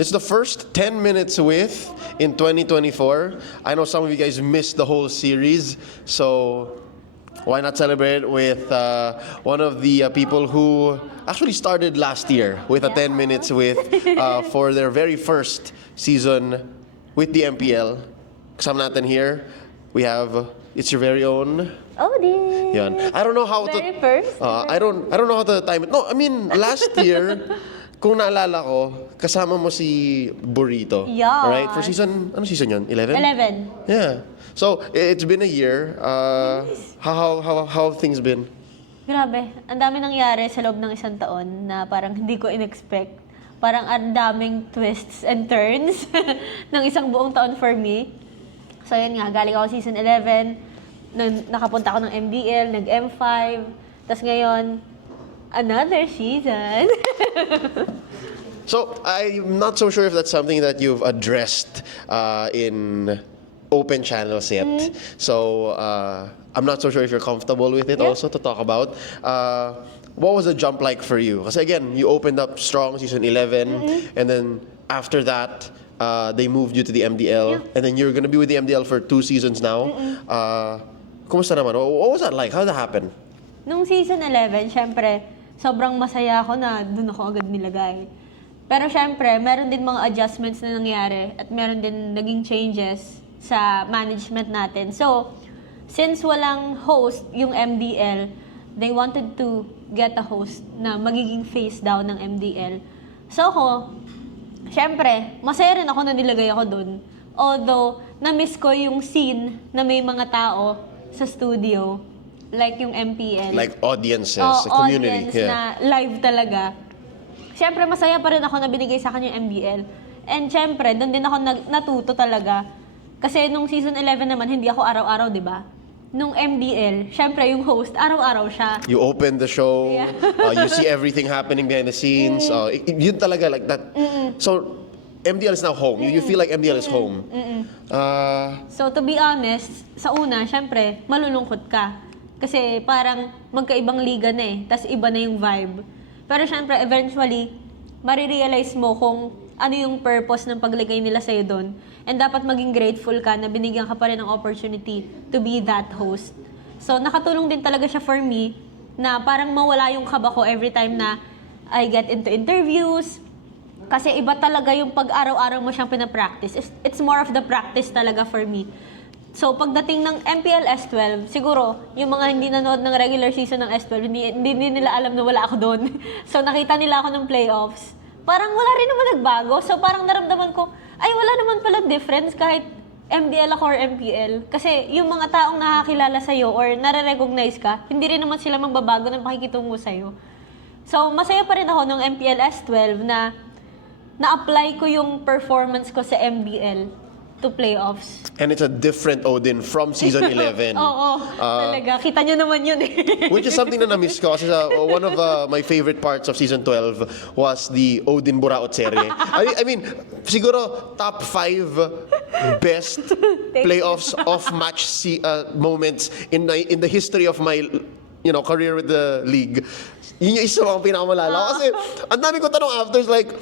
It's the first 10 minutes with in 2024. I know some of you guys missed the whole series, so why not celebrate with one of the people who actually started last year with a 10 minutes with for their very first season with the MPL. Kasama natin here, we have, it's your very own Odin. Yan. I don't know how Very to first. I don't know how to time it. No, I mean last year kung naalala ko, kasama mo si Burrito. Yeah. Right? For season, ano season yun? 11? 11. Yeah. So, it's been a year. How have things been? Grabe, ang dami nangyari sa loob ng isang taon na parang hindi ko in-expect. Parang ang daming twists and turns ng isang buong taon for me. So yun nga, galing ako season 11, nakapunta ako ng MDL, nag-M5, tapos ngayon, another season. So, I'm not so sure if that's something that you've addressed in open channels yet. So, I'm not so sure if you're comfortable with it also to talk about. What was the jump like for you? Because again, you opened up strong season 11, and then after that, they moved you to the MDL, and then you're gonna be with the MDL for 2 seasons now. Kumusta naman? What was that like? How did that happen? Nung season 11, syempre, sobrang masaya ako na doon ako agad nilagay. Pero syempre, meron din mga adjustments na nangyari at meron din naging changes sa management natin. So, since walang host yung MDL, they wanted to get a host na magiging face down ng MDL. So ako, syempre, masaya rin ako na nilagay ako doon. Although, na-miss ko yung scene na may mga tao sa studio. Like yung MPL. Like audiences, the community. Audience na live talaga. Siyempre, masaya pa rin ako na binigay sa akin yung MBL. And siyempre, doon din ako natuto talaga. Kasi nung season 11 naman, hindi ako araw-araw, di ba? Nung MBL, siyempre yung host, araw-araw siya. You open the show, you see everything happening behind the scenes. Yun talaga, like that. So, MDL is now home. You feel like MDL is home. So, to be honest, sa una, siyempre, malulungkot ka. Kasi parang magkaibang liga na eh. Tapos iba na yung vibe. Pero syempre, eventually, marirealize mo kung ano yung purpose ng paglagay nila sa'yo doon. And dapat maging grateful ka na binigyan ka pa rin ng opportunity to be that host. So, nakatulong din talaga siya for me na parang mawala yung kaba ko every time na I get into interviews. Kasi iba talaga yung pag-araw-araw mo siyang pinapractice. It's more of the practice talaga for me. So, pagdating ng MPL S12, siguro, yung mga hindi nanood ng regular season ng S12, hindi nila alam na wala ako doon. So, nakita nila ako ng playoffs. Parang wala rin naman nagbago. So, parang naramdaman ko, ay, wala naman pala difference kahit MDL ako or MPL. Kasi yung mga taong nakakilala sa'yo or nare-recognize ka, hindi rin naman sila magbabago ng pakikitungo sa'yo. So, masaya pa rin ako ng MPL S12 na na-apply ko yung performance ko sa MBL to playoffs. And it's a different Odin from season 11. Oo, talaga. Kita nyo naman yun eh. Which is something na na-miss ko. Kasi one of my favorite parts of season 12 was the Odin Buraot serye. I mean, siguro top 5 best playoffs off-match moments in the history of my career with the league. Yun yung isa mga pinakamalala. Kasi ang dami ko tanong after, like,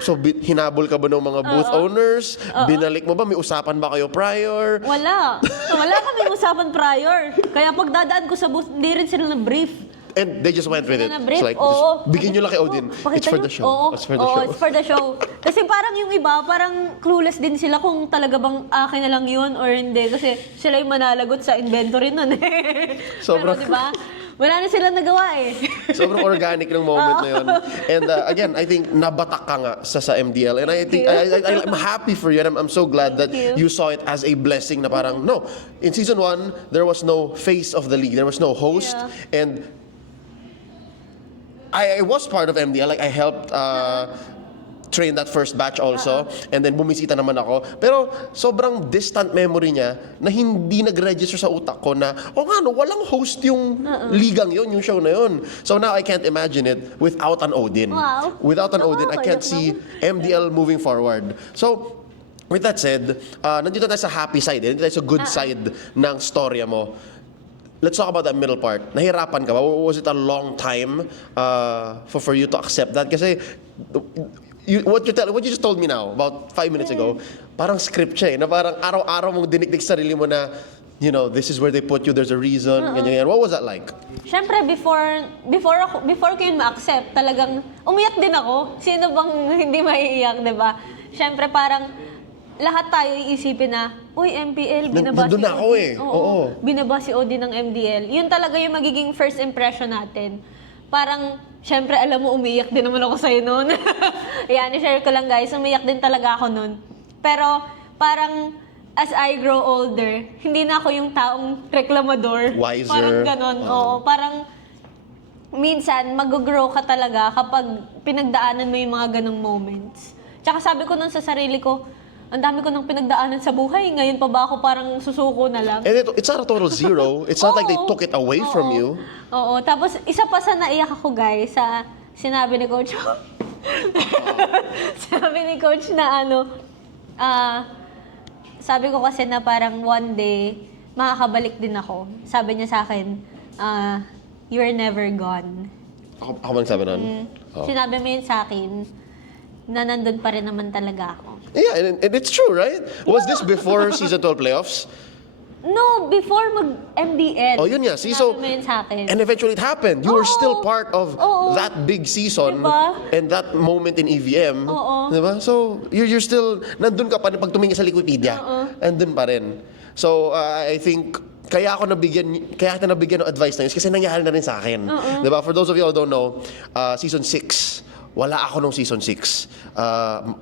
so, hinabol ka ba ng mga booth owners? Binalik mo ba? May usapan ba kayo prior? Wala. Wala kaming usapan prior. Kaya pagdadaan ko sa booth, hindi rin sila na-brief. And they just went with it. Na-brief? It's like, Oo. bigyan nyo lang kay Odin. It's for the show. Oo. It's for the show. It's for the show. Kasi parang yung iba, parang clueless din sila kung talaga bang akin na lang yun or hindi. Kasi sila yung manalagot sa inventory nun eh. Sobrang- Pero diba? Wala na sila nagawa eh. Sobrang organic ng moment na yun. And again, I think nabatak ka nga sa MDL. And I think I'm happy for you. And I'm so glad that you saw it as a blessing na parang, no, in season 1, there was no face of the league. There was no host. And I was part of MDL. Like, I helped train that first batch also. And then bumisita naman ako. Pero sobrang distant memory niya na hindi nag-register sa utak ko na, walang host yung ligang yun, yung show na yun. So now I can't imagine it without an Odin. Wow. Without an Odin, I can't see MDL moving forward. So, with that said, nandito tayo sa happy side. Nandito tayo sa good side ng storya mo. Let's talk about that middle part. Nahirapan ka ba? Was it a long time for you to accept that? Kasi what you just told me now, about 5 minutes ago, parang script siya eh, na parang araw-araw mong dinikdik sa sarili mo na, this is where they put you, there's a reason, ganyan. What was that like? Siyempre, before ko yun ma-accept, talagang umiyak din ako. Sino bang hindi maiiyak, di ba? Siyempre, parang lahat tayo iisipin na, uy, MPL, binaba si Nandun na ako Odin. eh. Oo. Binaba si Odin ng MDL. Yun talaga yung magiging first impression natin. Parang, siyempre, alam mo, umiyak din naman ako sa'yo noon. Yan, i-share ko lang guys, umiyak din talaga ako noon. Pero, parang, as I grow older, hindi na ako yung taong reklamador. Wiser. Parang ganon. Oo, parang, minsan, mag-grow ka talaga kapag pinagdaanan mo yung mga ganong moments. Tsaka sabi ko nun sa sarili ko, ang dami ko nang pinagdaanan sa buhay. Ngayon pa ba ako parang susuko na lang? And it's not a total zero. It's not like they took it away from you. Oo. Tapos, isa pa sa naiyak ako, guys, sa sinabi ni Coach. Sabi ni Coach na sabi ko kasi na parang one day, makakabalik din ako. Sabi niya sa akin, you're never gone. Ako ba nagsabi nun? Sinabi mo yun sa akin, na nandun pa rin naman talaga ako. Yeah, and it's true, right? Was this before season 12 playoffs? No, before mag-MDL. Oh, yun nga. See, so, Sinabi mo yun sa akin. and eventually it happened. You were still part of that big season and that moment in EVM. Diba? So, you're still, nandun ka pa pag tumingin sa Wikipedia. Nandun pa rin. So, I think, kaya kita nabigyan ng advice na yun kasi nangyari na rin sa akin. Diba? For those of you who don't know, season 6, wala ako nung season 6.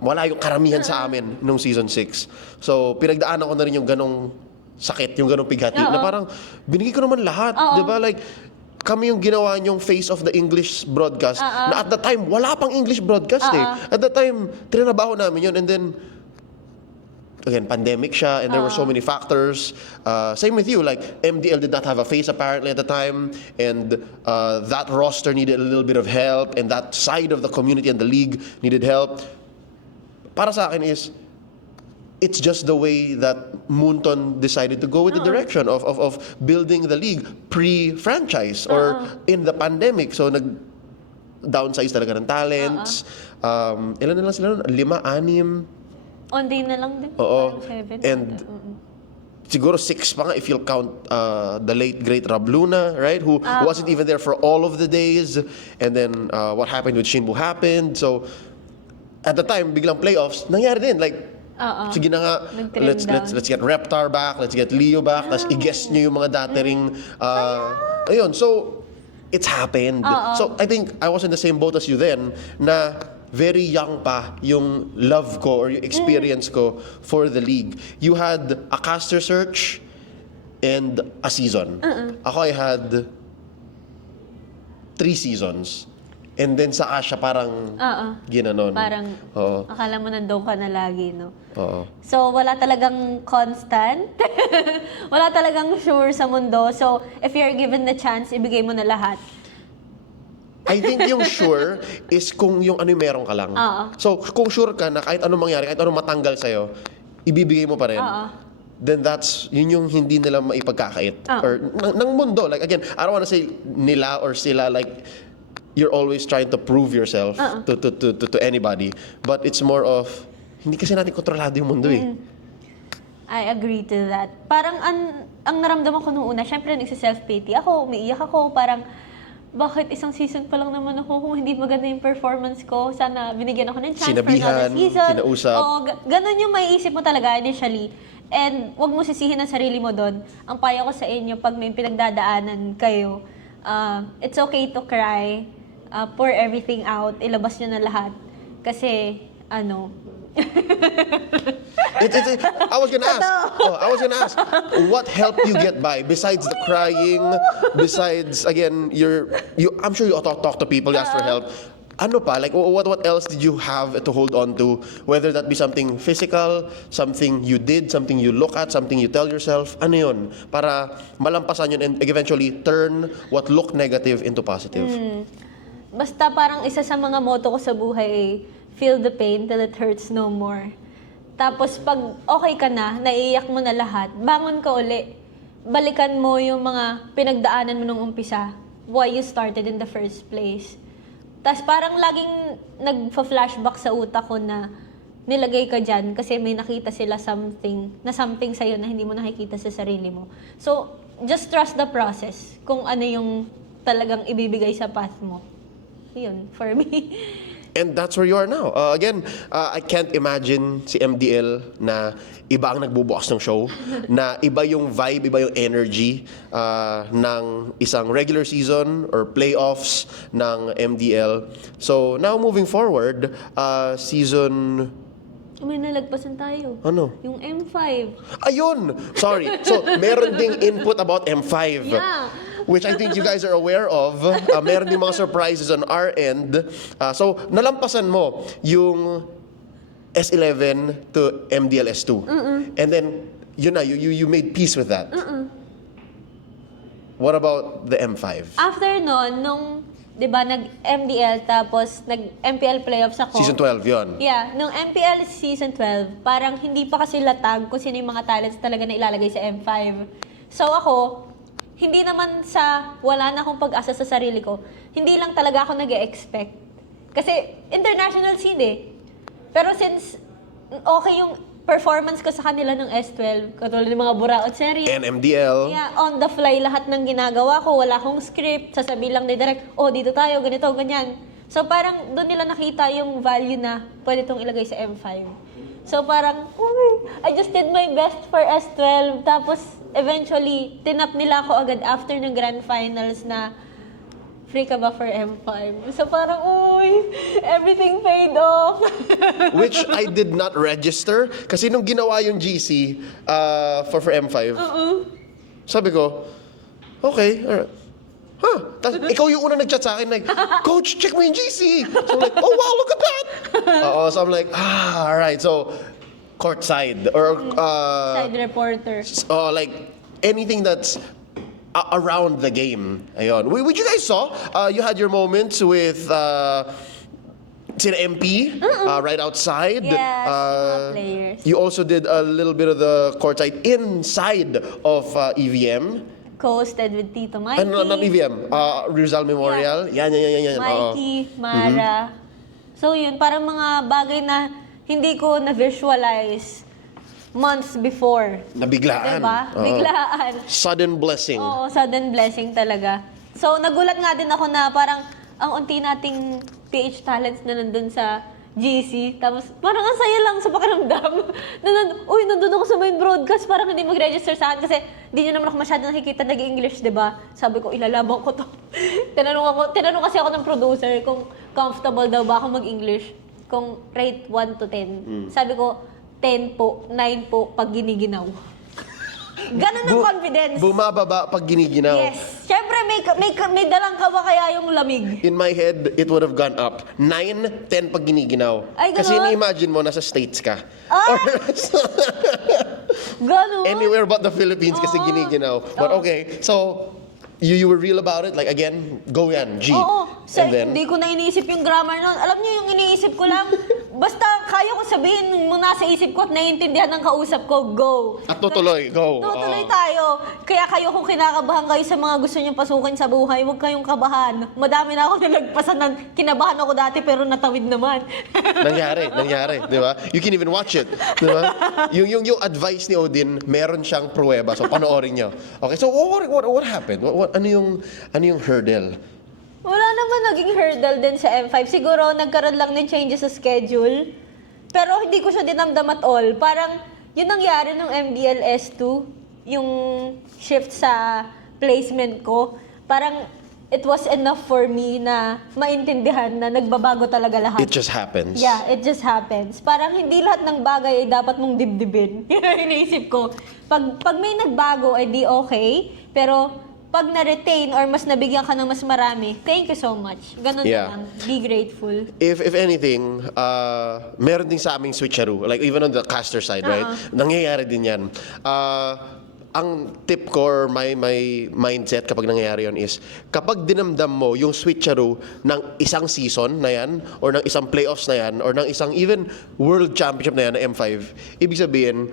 Wala yung karamihan sa amin nung season 6. So, pinagdaanan ko na rin yung ganong sakit, yung ganong pighati, na parang binigay ko naman lahat. Diba? Like, kami yung ginawa niyong face of the English broadcast na at the time, wala pang English broadcast eh. At the time, trinabaho namin yun and then, again, pandemic siya, and there were so many factors. Same with you, like, MDL did not have a face apparently at the time, and that roster needed a little bit of help, and that side of the community and the league needed help. Para sa akin is, it's just the way that Moonton decided to go with the direction of building the league pre-franchise or in the pandemic. So, nag-downsize talaga ng talents. Ilan na lang sila nun? 5, 6. On day na lang din. Oo. 7. And siguro 6 pa nga if you'll count the late great Rob Luna, right? Who wasn't even there for all of the days. And then what happened with Shinbu happened. So at the time, biglang playoffs, nangyari din. Like, sige na nga, let's get Reptar back, let's get Leo back, tapos i-guess nyo yung mga dating ayun. So it's happened. So I think I was in the same boat as you then na very young pa yung love ko or yung experience ko for the league. You had a caster search and a season. Ako, I had 3 seasons. And then sa Asha parang ginanon. Parang akala mo nandoon ka na lagi, no? Oo. So, wala talagang constant. Wala talagang sure sa mundo. So, if you're given the chance, ibigay mo na lahat. I think yung sure is kung yung ano yung meron ka lang. So, kung sure ka na kahit anong mangyari, kahit anong matanggal sa'yo, ibibigay mo pa rin. Then yun yung hindi nila maipagkakait. Or ng mundo. Like, again, I don't wanna say nila or sila, like, you're always trying to prove yourself to anybody. But it's more of, hindi kasi natin kontrolado yung mundo eh. I agree to that. Parang ang naramdaman ko noong una, syempre nagsi-self-pity ako, umiiyak ako, parang, bakit isang season pa lang naman ako kung hindi maganda yung performance ko? Sana binigyan ako ng chance Sinabihan, for another season. kinausap. Ganun yung maiisip mo talaga initially. And wag mo sisihin ang sarili mo doon. Ang payo ko sa inyo, pag may pinagdadaanan kayo, it's okay to cry, pour everything out, ilabas nyo na lahat. Kasi, I was gonna ask, what helped you get by besides the crying, besides again I'm sure you talk to people, you ask for help. Ano pa, like what else did you have to hold on to, whether that be something physical, something you did, something you look at, something you tell yourself, ano yun, para malampasan yun and eventually turn what looked negative into positive. Basta parang isa sa mga motto ko sa buhay, feel the pain till it hurts no more. Tapos pag okay ka na, naiiyak mo na lahat, bangon ka uli. Balikan mo yung mga pinagdaanan mo nung umpisa, why you started in the first place. Tas parang laging nagfa-flashback sa utak ko na nilagay ka dyan kasi may nakita sila something sa'yo na hindi mo nakikita sa sarili mo. So, just trust the process kung ano yung talagang ibibigay sa path mo. Yun, for me. And that's where you are now. Again, I can't imagine si MDL na iba ang nagbubukas ng show, na iba yung vibe, iba yung energy ng isang regular season or playoffs ng MDL. So now moving forward, season... May nalagpasan tayo. Ano? Yung M5. Ayun! Sorry. So, meron ding input about M5. Yeah. Which I think you guys are aware of. Meron ding mga surprises on our end. So, nalampasan mo yung S11 to MDL S2. And then, yun na, you made peace with that. What about the M5? After nun, nung, di ba, nag-MDL tapos nag-MPL playoffs ako. Season 12, yun. Yeah, nung MPL season 12, parang hindi pa kasi latag kung sino yung mga talents talaga na ilalagay sa M5. So ako, hindi naman sa wala na akong pag-asa sa sarili ko, hindi lang talaga ako nag-e-expect. Kasi international scene eh. Pero since okay yung performance ko sa kanila ng S12, katulad ng mga Buraot series. And MDL. Yeah, on the fly lahat ng ginagawa ko, wala akong script, sasabihin lang ni direct, oh dito tayo, ganito, ganyan. So parang doon nila nakita yung value na pwede itong ilagay sa M5. So parang, I just did my best for S12. Tapos eventually, tinap nila ako agad after ng grand finals na free ka ba for M5? So parang, everything paid off. Which I did not register. Kasi nung ginawa yung GC for M5, sabi ko, okay, alright. Tapos ikaw yung unang nag-chat sa akin, like, Coach, check mo yung GC. So I'm like, oh wow, look at that. So I'm like, alright. So, courtside or Side reporter. like anything that's around the game. Ayun. Which you guys saw. You had your moments with sina MP right outside. Yes, mga players. You also did a little bit of the courtside inside of EVM. Co-hosted with Tito Mikey. Not EVM. Rizal Memorial. Yan. Mikey, Mara. So yun, parang mga bagay na hindi ko na-visualize months before. Nabiglaan. Diba? Biglaan. Sudden blessing. Oo, sudden blessing talaga. So, nagulat nga din ako na parang ang unti nating PH talents na nandun sa GC. Tapos, parang ang saya lang sa pakiramdam. Nandun ako sa main broadcast, parang hindi mag-register sa akin kasi di nyo naman ako masyado nakikita nag-English, diba? Sabi ko, ilalaban ko to. tinanong kasi ako ng producer kung comfortable daw ba ako mag-English. Kung rate 1 to 10. Sabi ko, 10 po, 9 po pag giniginaw. Ganon ang confidence. Bumababa pag giniginaw. Yes. Siyempre, may dalang ka ba kaya yung lamig? In my head, it would have gone up. 9, 10 pag giniginaw. Ay, ganun? Kasi ni-imagine mo, nasa States ka. Ah! Ganon? Anywhere but the Philippines kasi giniginaw. But okay, so, you were real about it? Like, again, go yan, G. Oo. And then, Hindi ko na iniisip yung grammar nun. Alam niyo yung iniisip ko lang, basta kaya ko sabihin mo nasa isip ko at naiintindihan ng kausap ko, go. at tutuloy, go. Tutuloy tayo. Kaya kayo kung kinakabahan kayo sa mga gusto niyong pasukin sa buhay, huwag kayong kabahan. Madami na ako nalagpasan ng kinabahan ako dati pero natawid naman. Nangyari, di ba? You can even watch it, di ba? Yung advice ni Odin, meron siyang pruweba, so panoorin niyo. Okay, so what happened? Ano yung hurdle? Wala naman naging hurdle din sa M5. Siguro nagkaroon lang ng changes sa schedule. Pero hindi ko siya dinamdam at all. Parang yun nangyari nung MDL S2, yung shift sa placement ko. Parang it was enough for me na maintindihan na nagbabago talaga lahat. It just happens. Yeah, it just happens. Parang hindi lahat ng bagay ay dapat mong dibdibin. Yun ang iniisip ko. Pag may nagbago, ay di okay. Pero pag na-retain or mas nabigyan ka ng mas marami, thank you so much. Ganun Yeah. lang. Be grateful. If anything, meron din sa aming switcheroo, like even on the caster side, right? Nangyayari din yan. Ang tip ko or my mindset kapag nangyayari yun is, kapag dinamdam mo yung switcheroo ng isang season na yan, or ng isang playoffs na yan, or ng isang even world championship na yan, na M5, ibig sabihin,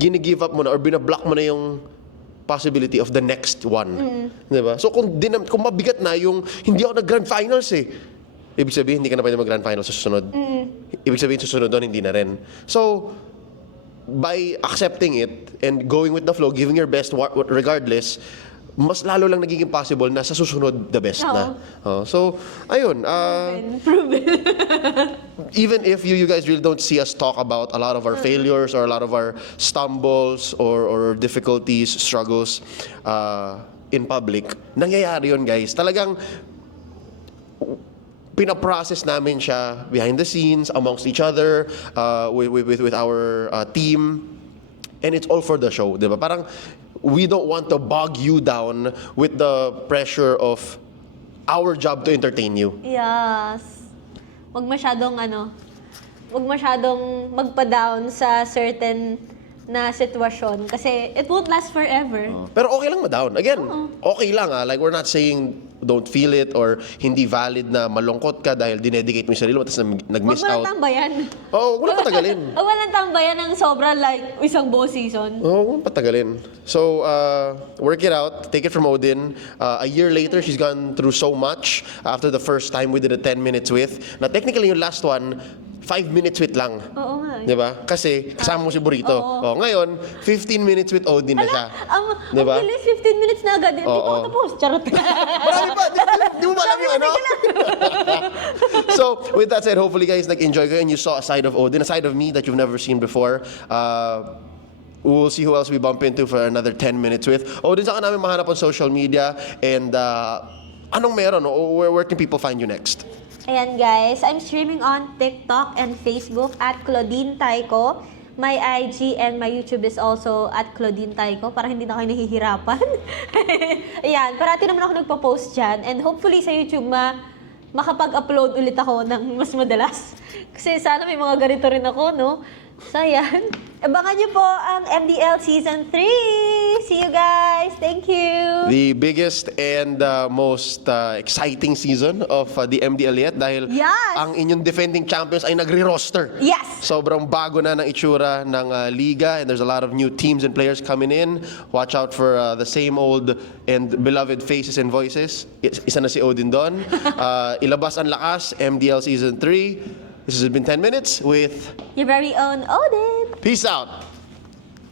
gini-give up mo na or binablock mo na yung possibility of the next one. Diba? So kung mabigat na yung hindi ako nag-grand finals ibig sabihin hindi ka na pwede mag-grand finals sa susunod. Ibig sabihin susunod doon hindi na rin. So by accepting it and going with the flow, giving your best regardless, mas lalo lang nagiging possible na sa susunod the best na. So, ayun. Proven. Even if you guys really don't see us talk about a lot of our failures or a lot of our stumbles or difficulties, struggles in public, nangyayari yun, guys. Talagang pinaprocess namin siya behind the scenes, amongst each other, with our team. And it's all for the show, di ba? Parang, we don't want to bog you down with the pressure of our job to entertain you. Yes. Wag masyadong magpa-down sa certain na sitwasyon kasi it won't last forever. Pero okay lang ma-down. Again, okay lang like we're not saying don't feel it or hindi valid na malungkot ka dahil dinedicate mo yung sarili mo tapos nag-miss Wag mo out. lang tambayan. Huwag mo lang patagalin. Wag mo lang tambayan ng sobra like isang buong season. Huwag mo patagalin. So, work it out. Take it from Odin. A year later, she's gone through so much after the first time we did a 10 minutes with. Na technically yung last one, 5 minutes with lang. Oo nga. Diba? Kasi kasama mo si Burrito. Ngayon, 15 minutes with Odin na siya. Diba? Ang bilis, 15 minutes na agad. Hindi pa tapos. Charot. Marami pa. Di mo ba alam yung ano? So, with that said, hopefully guys nag-enjoy kayo and you saw a side of Odin, a side of me that you've never seen before. We'll see who else we bump into for another 10 minutes with. Odin, saan ka namin mahanap on social media? And anong meron? Where can people find you next? Ayan guys, I'm streaming on TikTok and Facebook at Claudine Taiko. My IG and my YouTube is also at Claudine Taiko para hindi na kayo nahihirapan. Ayan, parati naman ako nagpo-post dyan. And hopefully sa YouTube makapag-upload ulit ako ng mas madalas. Kasi sana may mga ganito rin ako, no? So ayan, abangan nyo po ang MDL Season 3! See you guys! Thank you! The biggest and most exciting season of the MDL yet dahil ang inyong defending champions ay nagre-roster. Yes! Sobrang bago na ng itsura ng liga and there's a lot of new teams and players coming in. Watch out for the same old and beloved faces and voices. Isa na si Odin doon. Ilabas ang lakas, MDL Season 3. This has been 10 minutes with your very own Odin. Peace out!